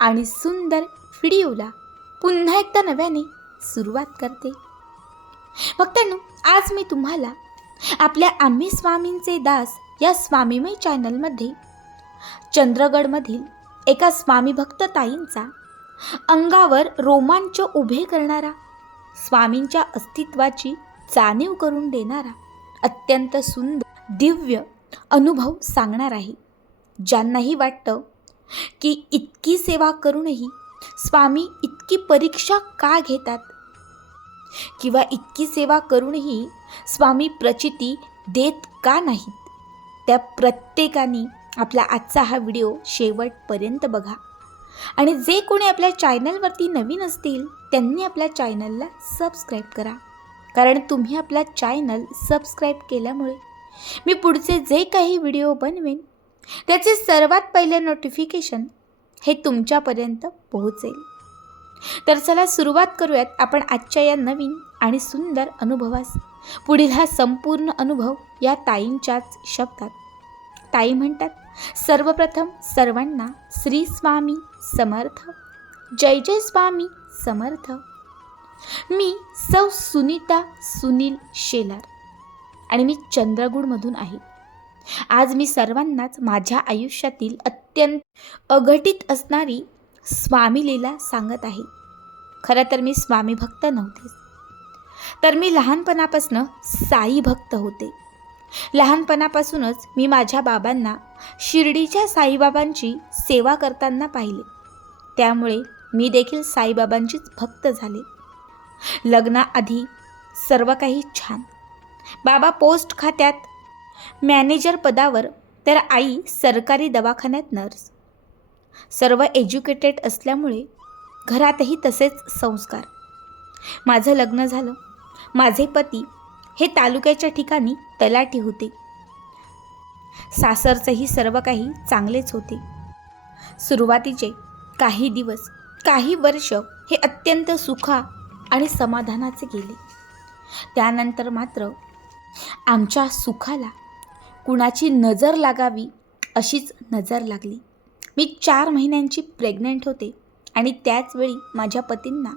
आणि सुंदर व्हिडिओला पुन्हा एकदा नव्याने सुरुवात करते. भक्तांनो आज मी तुम्हाला आपल्या आम्ही स्वामींचे दास या स्वामीमय चॅनलमध्ये चंद्रगडमधील एका स्वामी भक्त ताईंचा अंगावर रोमांच उभे करणारा स्वामींच्या अस्तित्वाची जाणीव करून देणारा अत्यंत सुंदर दिव्य अनुभव सांगणार आहे. ज्यांनाही वाटतं की इतकी सेवा करूनही स्वामी इतकी परीक्षा का घेतात? किंवा इतकी सेवा करूनही स्वामी प्रचिती देत का नाहीत? त्या प्रत्येकाने आपला आजचा हा व्हिडिओ शेवटपर्यंत बघा. आणि जे कोणी आपल्या चॅनलवरती नवीन असतील त्यांनी आपल्या चॅनलला सबस्क्राईब करा. कारण तुम्ही आपला चॅनल सबस्क्राईब केल्यामुळे मी पुढचे जे काही व्हिडिओ बनवेन त्याचे सर्वात पहिले नोटिफिकेशन हे तुमच्यापर्यंत पोहोचेल. तर चला सुरुवात करूयात आपण आजच्या या नवीन आणि सुंदर अनुभवास. पुढील हा संपूर्ण अनुभव या ताईंच्याच शब्दात. ताई म्हणतात सर्वप्रथम सर्वांना श्री स्वामी समर्थ. जय जय स्वामी समर्थ. मी सौ सुनीता सुनील शेलार आणि मी चंद्रगूडमधून आहे. आज मी सर्वांनाच माझ्या आयुष्यातील अत्यंत अघटित असणारी स्वामी लीला सांगत आहे. खरं तर मी स्वामी भक्त नव्हतेच तर मी लहानपणापासून साई भक्त होते. लहानपणापासूनच मी माझ्या बाबांना शिर्डीच्या साईबाबांची सेवा करताना पाहिले. त्यामुळे मी देखील साईबाबांचीच भक्त झाले. लग्नाआधी सर्व काही छान. बाबा पोस्ट खात्यात मॅनेजर पदावर तर आई सरकारी दवाखान्यात नर्स. सर्व एज्युकेटेड असल्यामुळे घरातही तसेच संस्कार. माझं लग्न झालं. माझे पती हे तालुक्याच्या ठिकाणी तलाठी होते. सासरचंही सर्व काही चांगलेच होते. सुरुवातीचे काही दिवस काही वर्ष हे अत्यंत सुखा आणि समाधानाचे गेले. त्यानंतर मात्र आमच्या सुखाला कुणाची नजर लागावी अशीच नजर लागली. मी चार महिन्यांची प्रेग्नंट होते आणि त्याचवेळी माझ्या पतींना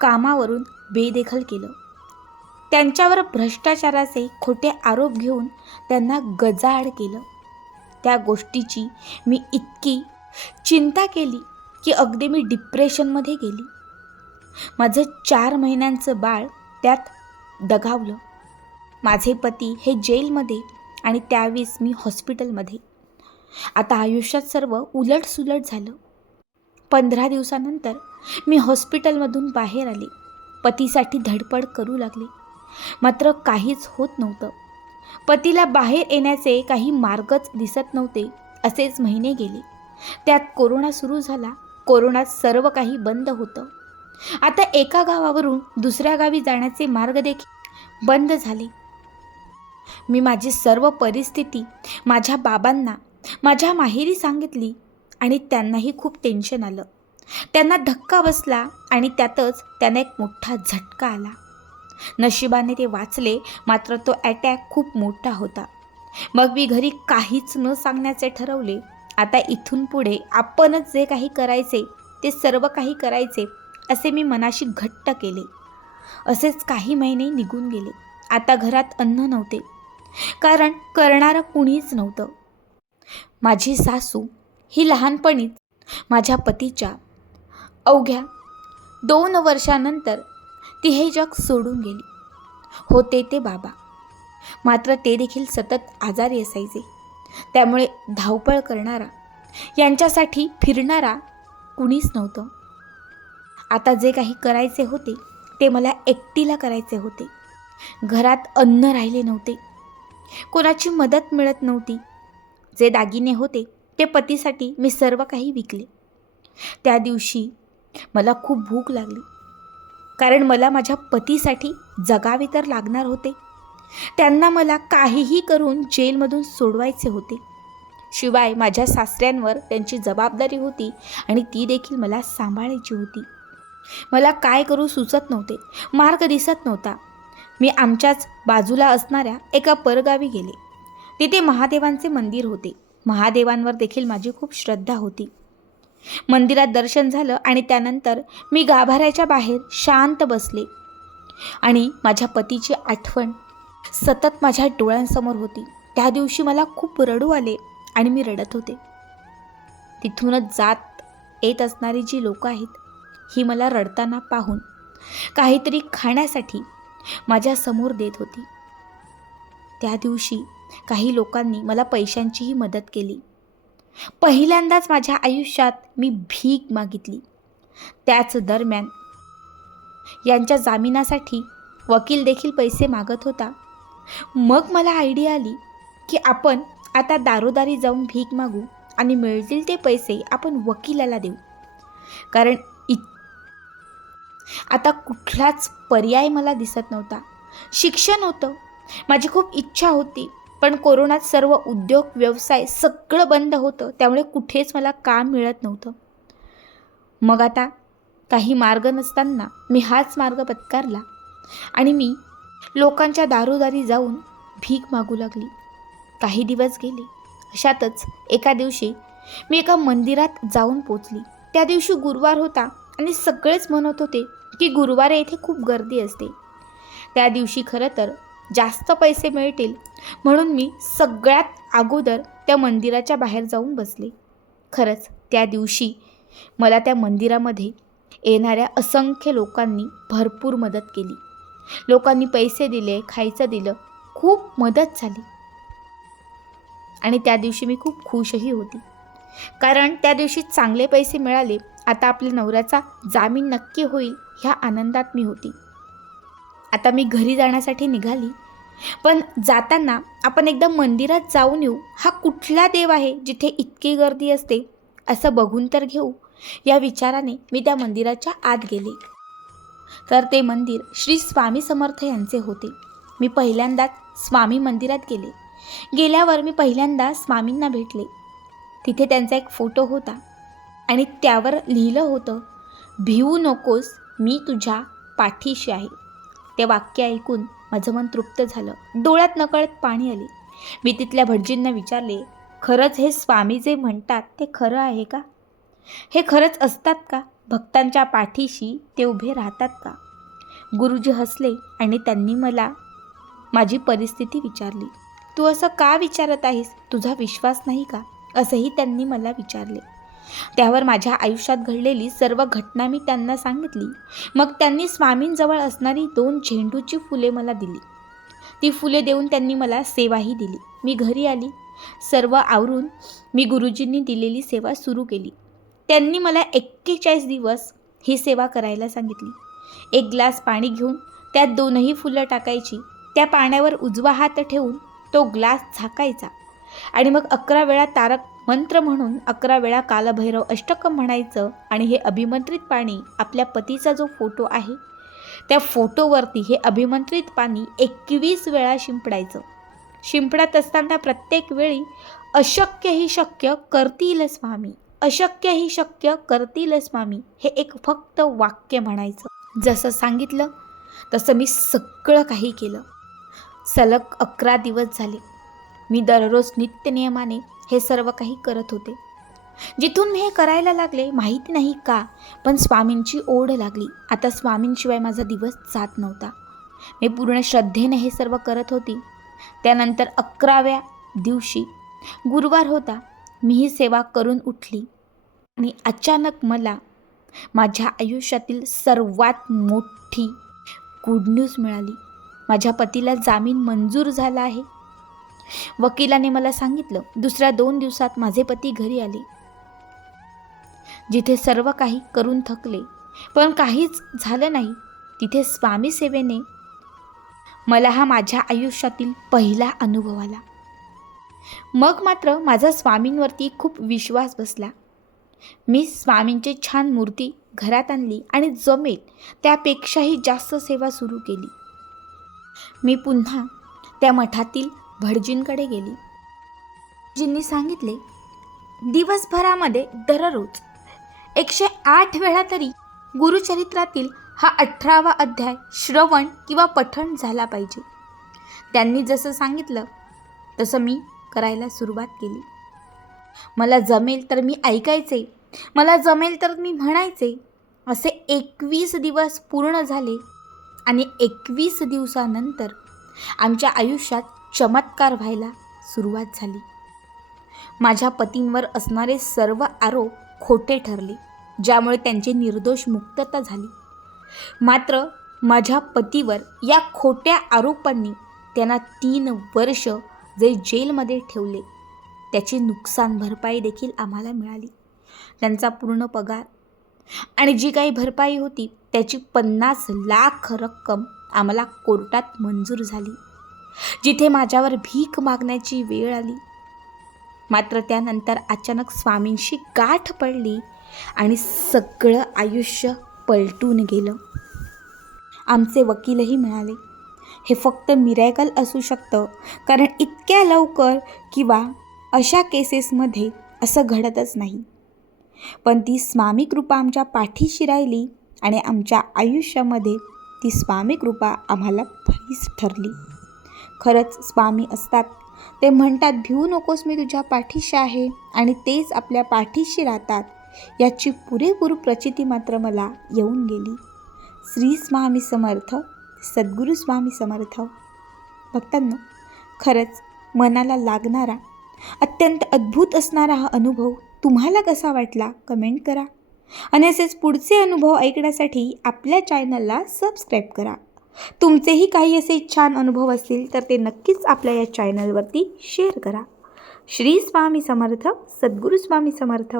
कामावरून बेदखल केलं. त्यांच्यावर भ्रष्टाचाराचे खोटे आरोप घेऊन त्यांना गजाआड केलं. त्या गोष्टीची मी इतकी चिंता केली की अगदी मी डिप्रेशनमध्ये गेली. माझं चार महिन्यांचं बाळ त्यात दगावलं. माझे पती हे जेलमध्ये आणि त्यावेळेस मी हॉस्पिटलमध्ये. आता आयुष्यात सर्व उलटसुलट झालं. पंधरा दिवसानंतर मी हॉस्पिटलमधून बाहेर आले. पतीसाठी धडपड करू लागले. मात्र काहीच होत नव्हतं. पतीला बाहेर येण्याचे काही मार्गच दिसत नव्हते असेच महिने गेले. त्यात कोरोना सुरू झाला. कोरोनात सर्व काही बंद होतं. आता एका गावावरून दुसऱ्या गावी जाण्याचे मार्ग देखील बंद झाले. मी माझी सर्व परिस्थिती माझ्या बाबांना माझ्या माहेरी सांगितली आणि त्यांनाही खूप टेन्शन आलं. त्यांना धक्का बसला आणि त्यातच त्यांना एक मोठा झटका आला. नशिबाने ते वाचले मात्र तो अटॅक खूप मोठा होता. मग मी घरी काहीच न सांगण्याचे ठरवले. आता इथून पुढे आपणच जे काही करायचे ते सर्व काही करायचे असे मी मनाशी घट्ट केले. असेच काही महिने निघून गेले. आता घरात अन्न नव्हते. कारण करणारं कुणीच नव्हतं. माझी सासू ही लहानपणीच माझ्या पतीच्या अवघ्या दोन वर्षानंतर ती हे जग सोडून गेली. होते ते बाबा. मात्र ते देखील सतत आजारी असायचे. त्यामुळे धावपळ करणारा यांच्यासाठी फिरणारा कुणीच नव्हतं. आता जे काही करायचे होते ते मला एकटीला करायचे होते. घरात अन्न राहिले नव्हते. कोणाची मदत मिळत नव्हती. जे दागिने होते ते पतीसाठी मी सर्व काही विकले. त्या दिवशी मला खूप भूक लागली. कारण मला माझ्या पतीसाठी जगावे तर लागणार होते. त्यांना मला काहीही करून जेलमधून सोडवायचे होते. शिवाय माझ्या सासऱ्यांवर त्यांची जबाबदारी होती आणि ती देखील मला सांभाळायची होती. मला काय करू सुचत नव्हते. मार्ग दिसत नव्हता. मी आमच्याच बाजूला असणाऱ्या एका परगावी गेले. तिथे महादेवांचे मंदिर होते. महादेवांवर देखील माझी खूप श्रद्धा होती. मंदिरात दर्शन झालं आणि त्यानंतर मी गाभाऱ्याच्या बाहेर शांत बसले. आणि माझ्या पतीची आठवण सतत माझ्या डोळ्यांसमोर होती. त्या दिवशी मला खूप रडू आले आणि मी रडत होते. तिथूनच जात येत असणारी जी लोकं आहेत ही मला रडताना पाहून काहीतरी खाण्यासाठी माझ्यासमोर देत होती. त्या दिवशी काही लोकांनी मला पैशांचीही मदत केली. पहिल्यांदाच माझ्या आयुष्यात मी भीक मागितली. त्याच दरम्यान यांच्या जामिनासाठी वकील देखील पैसे मागत होता. मग मला आयडिया आली की आपण आता दारोदारी जाऊन भीक मागू आणि मिळतील ते पैसे आपण वकिलाला देऊ. कारण आता कुठलाच पर्याय मला दिसत नव्हता. शिक्षण होतं. माझी खूप इच्छा होती पण कोरोनात सर्व उद्योग व्यवसाय सगळं बंद होतं त्यामुळे कुठेच मला काम मिळत नव्हतं. मग आता काही मार्ग नसताना मी हाच मार्ग पत्कारला आणि मी लोकांच्या दारोदारी जाऊन भीक मागू लागली. काही दिवस गेले. अशातच एका दिवशी मी एका मंदिरात जाऊन पोचली. त्या दिवशी गुरुवार होता आणि सगळेच म्हणत होते की गुरुवारी येथे खूप गर्दी असते. त्या दिवशी खरं तर जास्त पैसे मिळतील म्हणून मी सगळ्यात अगोदर त्या मंदिराच्या बाहेर जाऊन बसले. खरंच त्या दिवशी मला त्या मंदिरामध्ये येणाऱ्या असंख्य लोकांनी भरपूर मदत केली. लोकांनी पैसे दिले खायचं दिलं खूप मदत झाली. आणि त्या दिवशी मी खूप खुशही होती. कारण त्या दिवशी चांगले पैसे मिळाले आता आपल्या नवऱ्याचा जामीन नक्की होईल. ह्या आनंदात मी होती. आता मी घरी जाण्यासाठी निघाली पण जाताना आपण एकदा मंदिरात जाऊन येऊ हा कुठला देव आहे जिथे इतकी गर्दी असते असं बघून तर घेऊ. या विचाराने मी त्या मंदिराच्या आत गेले. तर ते मंदिर श्री स्वामी समर्थ यांचे होते. मी पहिल्यांदाच स्वामी मंदिरात गेले. गेल्यावर मी पहिल्यांदा स्वामींना भेटले. तिथे त्यांचा एक फोटो होता आणि त्यावर लिहिलं होतं भिवू नकोस मी तुझ्या पाठीशी आहे. ते वाक्य ऐकून माझं मन तृप्त झालं. डोळ्यात नकळत पाणी आले. मी तिथल्या भटजींना विचारले खरंच हे स्वामी जे म्हणतात ते खरं आहे का? हे खरंच असतात का? भक्तांच्या पाठीशी ते उभे राहतात का? गुरुजी हसले आणि त्यांनी मला माझी परिस्थिती विचारली. तू असं का विचारत आहेस? तुझा विश्वास नाही का? असंही त्यांनी मला विचारले. त्यावर माझ्या आयुष्यात घडलेली सर्व घटना मी त्यांना सांगितली. मग त्यांनी स्वामींजवळ असणारी दोन झेंडूची फुले मला दिली. ती फुले देऊन त्यांनी मला सेवाही दिली. मी घरी आली. सर्व आवरून मी गुरुजींनी दिलेली सेवा सुरू केली. त्यांनी मला एक्केचाळीस दिवस ही सेवा करायला सांगितली. एक ग्लास पाणी घेऊन त्यात दोनही फुलं टाकायची. त्या पाण्यावर उजवा हात ठेवून तो ग्लास झाकायचा. आणि मग अकरा वेळा तारक मंत्र म्हणून अकरा वेळा कालभैरव अष्टकम म्हणायचं आणि हे अभिमंत्रित पाणी आपल्या पतीचा जो फोटो आहे त्या फोटोवरती हे अभिमंत्रित पाणी एकवीस वेळा शिंपडायचं. शिंपडत असताना प्रत्येक वेळी अशक्य ही शक्य करतील स्वामी अशक्य ही शक्य करतील स्वामी हे एक फक्त वाक्य म्हणायचं. जसं सांगितलं तसं मी सगळं काही केलं. सलग अकरा दिवस झाले. मी दररोज नित्यनियमाने हे सर्व काही करत होते. जिथून मी हे करायला लागले माहीत नाही का पण स्वामींची ओढ लागली. आता स्वामींशिवाय माझा दिवस जात नव्हता. मी पूर्ण श्रद्धेने हे सर्व करत होती. त्यानंतर अकराव्या दिवशी गुरुवार होता मी ही सेवा करून उठली. आणि अचानक मला माझ्या आयुष्यातील सर्वात मोठी गुड न्यूज मिळाली. माझ्या पतीला जामीन मंजूर झाला आहे. वकिलाने मला सांगितलं दुसऱ्या दोन दिवसात माझे पती घरी आले. जिथे सर्व काही करून थकले पण काहीच झालं नाही तिथे स्वामी सेवेने मला हा माझ्या आयुष्यातील पहिला अनुभव आला. मग मात्र माझा स्वामींवरती खूप विश्वास बसला. मी स्वामींची छान मूर्ती घरात आणली आणि जमेल त्यापेक्षाही जास्त सेवा सुरू केली. मी पुन्हा त्या मठातील भटजींकडे गेली. जींनी सांगितले दिवसभरामध्ये दररोज एकशे आठ वेळा तरी गुरुचरित्रातील हा अठरावा अध्याय श्रवण किंवा पठण झाला पाहिजे. त्यांनी जसं सांगितलं तसं मी करायला सुरुवात केली. मला जमेल तर मी ऐकायचे मला जमेल तर मी म्हणायचे असे एकवीस दिवस पूर्ण झाले आणि एकवीस दिवसानंतर आमच्या आयुष्यात चमत्कार व्हायला सुरुवात झाली. माझ्या पतींवर असणारे सर्व आरोप खोटे ठरले ज्यामुळे त्यांची निर्दोष मुक्तता झाली. मात्र माझ्या पतीवर या खोट्या आरोपांनी त्यांना तीन वर्ष जे जेलमध्ये ठेवले. त्याची नुकसान भरपाई देखील आम्हाला मिळाली. त्यांचा पूर्ण पगार आणि जी काही भरपाई होती त्याची पन्नास लाख रक्कम आम्हाला कोर्टात मंजूर झाली. जिथे माझ्यावर भीक मागण्याची वेळ आली. मात्र त्यानंतर अचानक स्वामींशी गाठ पडली आणि सगळं आयुष्य पलटून गेलं. आमचे वकीलही मिळाले हे फक्त मिरॅकल असू शकतं कारण इतक्या लवकर किंवा अशा केसेसमध्ये असं घडतच नाही. पण ती स्वामी कृपा आमच्या पाठीशी राहिली आणि आमच्या आयुष्यामध्ये ती स्वामी कृपा आम्हाला भरीस ठरली. खरंच स्वामी असतात. ते म्हणतात भिवू नकोस मी तुझ्या पाठीशी आहे. आणि तेच आपल्या पाठीशी राहतात. याची पुरेपूर प्रचिती मात्र मला येऊन गेली. श्री स्वामी समर्थ सद्गुरू स्वामी समर्थ. भक्तांनो खरंच मनाला लागणारा अत्यंत अद्भुत असणारा हा अनुभव तुम्हाला कसा वाटला कमेंट करा. आणि असेच पुढचे अनुभव ऐकण्यासाठी आपल्या चॅनलला सबस्क्राईब करा. तुमचेही काही असे छान अनुभव असतील तर ते नक्कीच आपल्या या चॅनलवरती शेअर करा. श्री स्वामी समर्थ सद्गुरू स्वामी समर्थ.